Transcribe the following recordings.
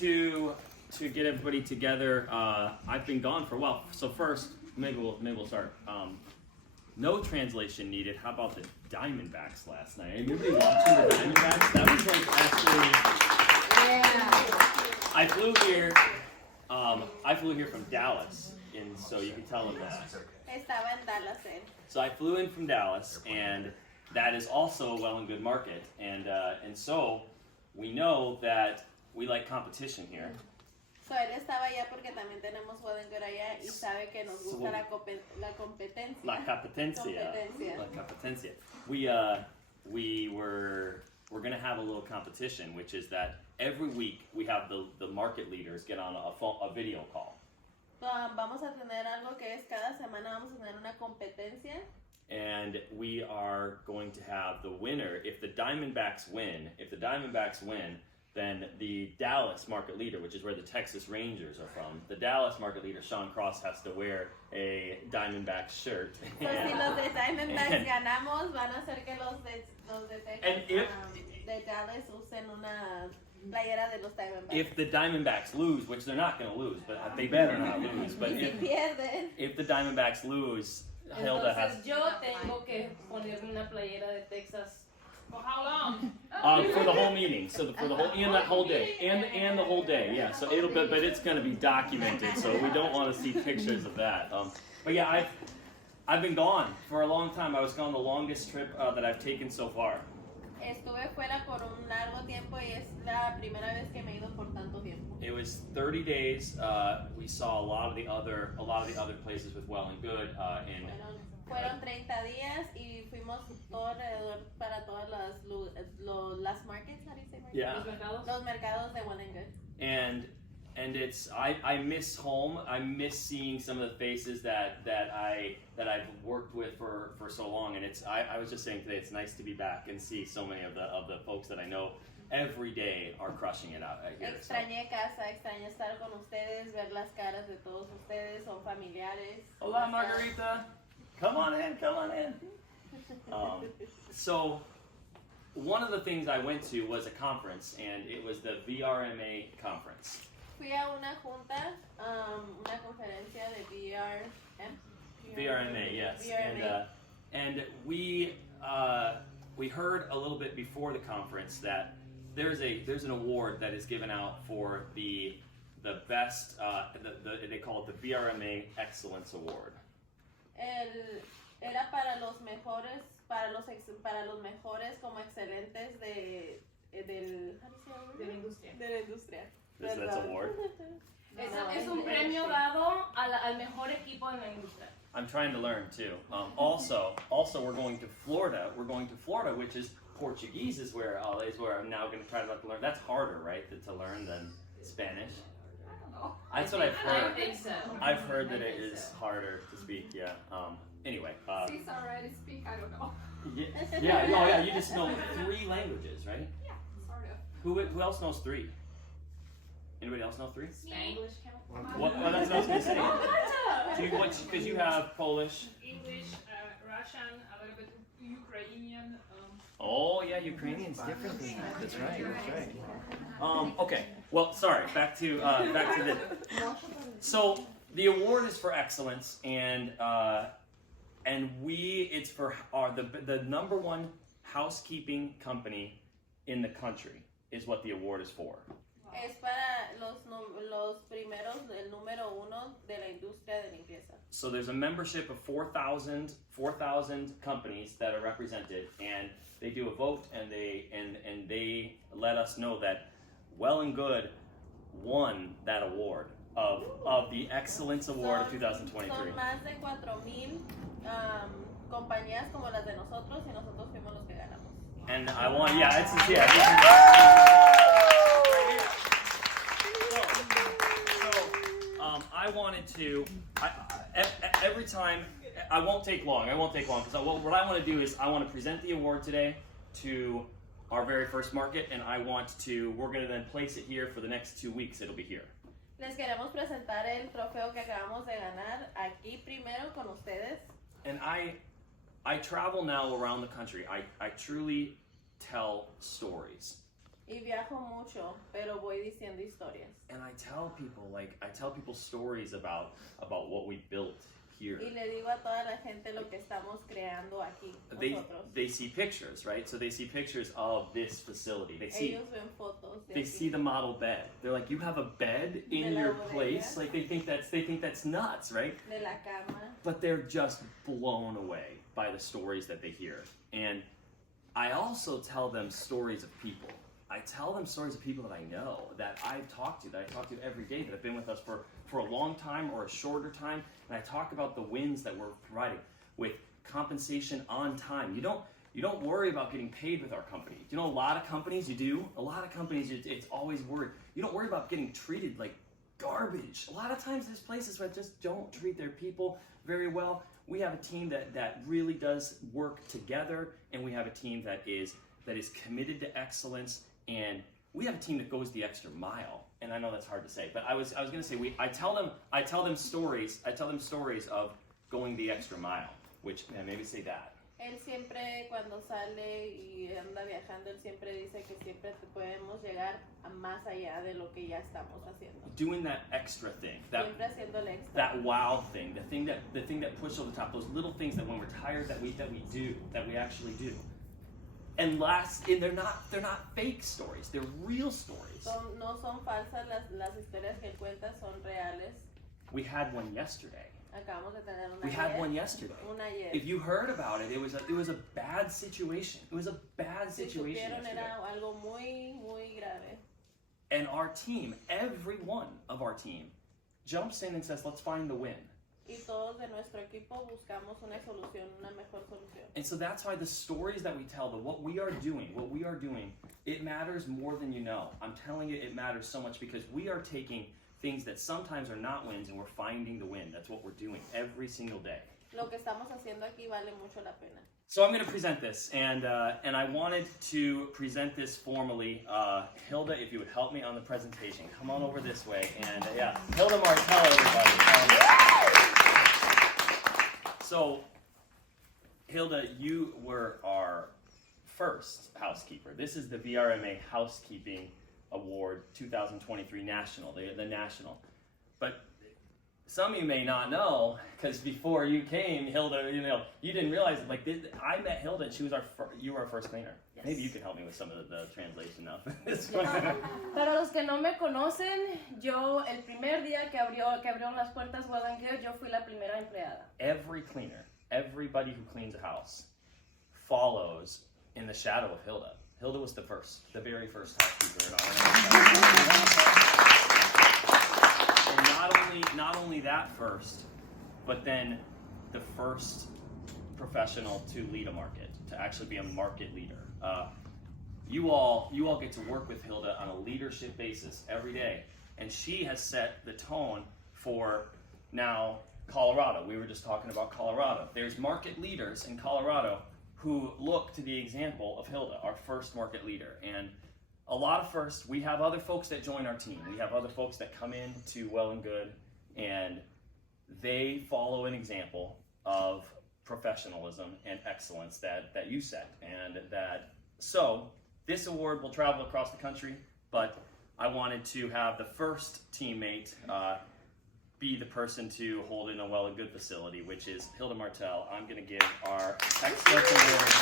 To get everybody together, I've been gone for a while. So first, maybe we'll start. No translation needed. How about the Diamondbacks last night? Anybody watching the Diamondbacks? That was like actually. Yeah. I flew here from Dallas, and so you can tell them that. Estaba en Dallas. So I flew in from Dallas, and that is also a well and good market, and so we know that we like competition here. So él estaba allá porque también tenemos well and good allá y sabe que nos gusta la competencia. La competencia. We're gonna have a little competition, which is that every week we have the market leaders get on a video call. Vamos a tener algo que es cada semana vamos a tener una competencia. And we are going to have the winner. If the Diamondbacks win, then the Dallas market leader, which is where the Texas Rangers are from, the Dallas market leader, Sean Cross, has to wear a Diamondbacks shirt. So si los de Diamondbacks ganamos, van a hacer que los de Texas, de Dallas usen una playera de los Diamondbacks. If the Diamondbacks lose, which they're not going to lose, but they better not lose. But if the Diamondbacks lose, Hilda has. Entonces yo tengo que poner una playera de Texas. For how long? For the whole meeting, so for the whole and that whole day, and the whole day, yeah. So but it's going to be documented, so we don't want to see pictures of that. But yeah, I've been gone for a long time. I was gone the longest trip that I've taken so far. Estuve fuera por un largo tiempo y es la primera vez que me he ido por tanto tiempo. It was 30 days. We saw a lot of the other places with well and good. Fueron 30 días y fuimos todo alrededor para todas las markets, how do you say markets? Yeah. Los mercados de well and good. And it's I miss home. I miss seeing some of the faces that I've worked with for so long. And I was just saying today, it's nice to be back and see so many of the folks that I know every day are crushing it out here. Extrañé casa, extrañé estar con ustedes, ver las caras de todos ustedes, son familiares. Hola, Margarita. Come on in. So one of the things I went to was a conference, and it was the VRMA conference. Fui a una junta, una conferencia de VRMA, yes. VRMA. And we heard a little bit before the conference that there's an award that is given out for the best. They call it the VRMA Excellence Award. Era para los mejores como excelentes de la industria. That's award. Es un premio dado al mejor equipo en la industria. I'm trying to learn too. Also, we're going to Florida. Which is Portuguese is where I'm now going to try to learn. That's harder, right, to learn than Spanish. That's what I've heard. I think so. I've heard that it is harder to speak. Yeah. Anyway. She's already speak. I don't know. Yeah. You just know 3 languages, right? Yeah, sort of. Who else knows 3? Anybody else know 3? English. What? Well, that's what I was going to say. Because you have Polish, English, Russian, a little bit Ukrainian. Oh yeah, Ukrainian's different than that. That's right. Okay. Well, sorry. Back to the. So the award is for excellence, and it's for the number one housekeeping company in the country is what the award is for. Es para los primeros, el número 1 de la industria de limpieza. So there's a membership of 4,000 companies that are represented, and they do a vote, and they let us know that Well and Good won that award of the Excellence Award of 2023. Son más de 4,000 compañías como las de nosotros, y nosotros fuimos los que ganamos. And I want, I wanted to. Every time, I won't take long because what I want to do is I want to present the award today to our very first market, and we're going to then place it here for the next 2 weeks. It'll be here. Les queremos presentar el trofeo que acabamos de ganar aquí primero con ustedes. And I travel now around the country. I truly tell stories. Y viajo mucho, pero voy diciendo historias. And I tell people stories about what we built here. Y le digo a toda la gente lo que estamos creando aquí nosotros. They see pictures, right? So they see pictures of this facility. Ellos ven fotos de They aquí. see the model bed. They're like, you have a bed in your place? Like they think that's nuts, right? De la cama. But they're just blown away by the stories that they hear. And I also tell them stories of people. I tell them stories of people that I know, that I've talked to, that I talk to every day, that have been with us for a long time or a shorter time. And I talk about the wins that we're providing with compensation on time. You don't worry about getting paid with our company. You know, a lot of companies you do. A lot of companies, it's always worried. You don't worry about getting treated like garbage. A lot of times there's places where just don't treat their people very well. We have a team that really does work together, and we have a team that is committed to excellence, and we have a team that goes the extra mile. And I know that's hard to say, but I was going to say I tell them stories of going the extra mile, which maybe say that. Él siempre cuando sale y anda viajando, él siempre dice que siempre podemos llegar a más allá de lo que ya estamos haciendo. Doing that extra thing, Siempre haciendo el extra. that wow thing, the thing that pushes over the top, those little things that when we're tired that we actually do. And they're not fake stories, they're real stories. No son falsas las historias que él cuenta, son reales. We had one yesterday. Acabamos de tener una We had one yesterday. Una ayer. If you heard about it, it was a bad situation. It was a bad situation Si supieron, yesterday. era algo muy, muy grave. And our team, every one of our team, jumps in and says, let's find the win. Y todos de nuestro equipo buscamos una solución, una mejor solución. And so that's why the stories that we tell, what we are doing, it matters more than you know. I'm telling you, it matters so much because we are taking things that sometimes are not wins and we're finding the win. That's what we're doing every single day. Lo que estamos haciendo aquí vale mucho la pena. So I'm going to present this, and I wanted to present this formally. Hilda, if you would help me on the presentation, come on over this way, and Hilda Martell, everybody. So, Hilda, you were our first housekeeper. This is the VRMA Housekeeping Award 2023 National, the national. But some of you may not know, because before you came, Hilda, you didn't realize it. I met Hilda, and you were our first cleaner. Yes. Maybe you could help me with some of the translation of this one. Para los que no me conocen, yo el primer día que abrió las puertas Well and Good, yo fui la primera empleada. Every cleaner, everybody who cleans a house, follows in the shadow of Hilda. Hilda was the very first housekeeper in our And not only that first, but then the first professional to lead a market, to actually be a market leader. You all get to work with Hilda on a leadership basis every day, and she has set the tone for now Colorado. We were just talking about Colorado. There's market leaders in Colorado who look to the example of Hilda, our first market leader. And a lot of firsts, we have other folks that join our team. We have other folks that come in to Well and Good, and they follow an example of professionalism and excellence that you set. So this award will travel across the country, but I wanted to have the first teammate be the person to hold in a Well and Good facility, which is Hilda Martell. I'm going to give our Excellence Award.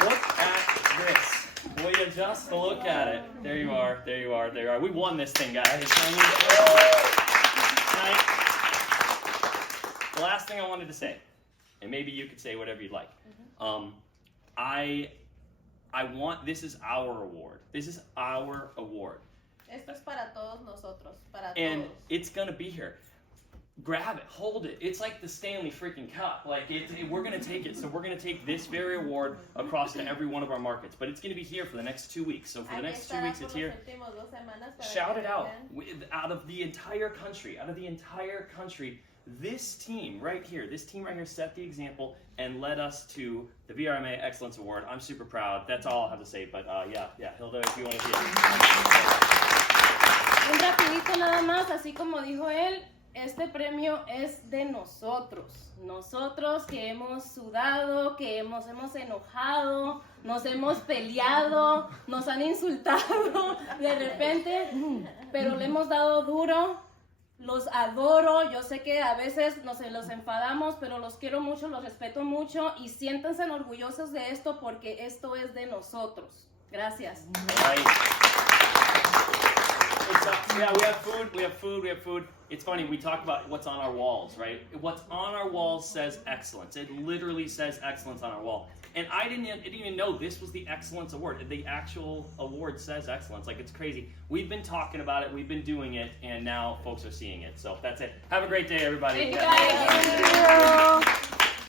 Look at this. Will you just look at it? There you are. We won this thing, guys. The last thing I wanted to say, and maybe you could say whatever you'd like. This is our award. This is our award. Esto es para todos nosotros, para And todos. it's gonna be here. Grab it, hold it. It's like the Stanley freaking Cup. We're gonna take it. So we're gonna take this very award across to every one of our markets. But it's gonna be here for the next 2 weeks. So for the next 2 weeks, it's here. Shout it out. Out of the entire country, this team right here set the example and led us to the VRMA Excellence Award. I'm super proud. That's all I'll have to say. But Hilda, if you want to see it. Un rapidito nada más, así como dijo él, este premio es de nosotros. Nosotros que hemos sudado, que hemos enojado, nos hemos peleado, nos han insultado de repente, pero le hemos dado duro. Los adoro, yo sé que a veces los enfadamos, pero los quiero mucho, los respeto mucho y siéntanse orgullosos de esto porque esto es de nosotros. Gracias. Right. Yeah, we have food. It's funny, we talk about what's on our walls, right? What's on our walls says excellence. It literally says excellence on our wall. And I didn't even know this was the Excellence Award. The actual award says excellence. Like, it's crazy. We've been talking about it, we've been doing it, and now folks are seeing it. So that's it. Have a great day, everybody. Thank you.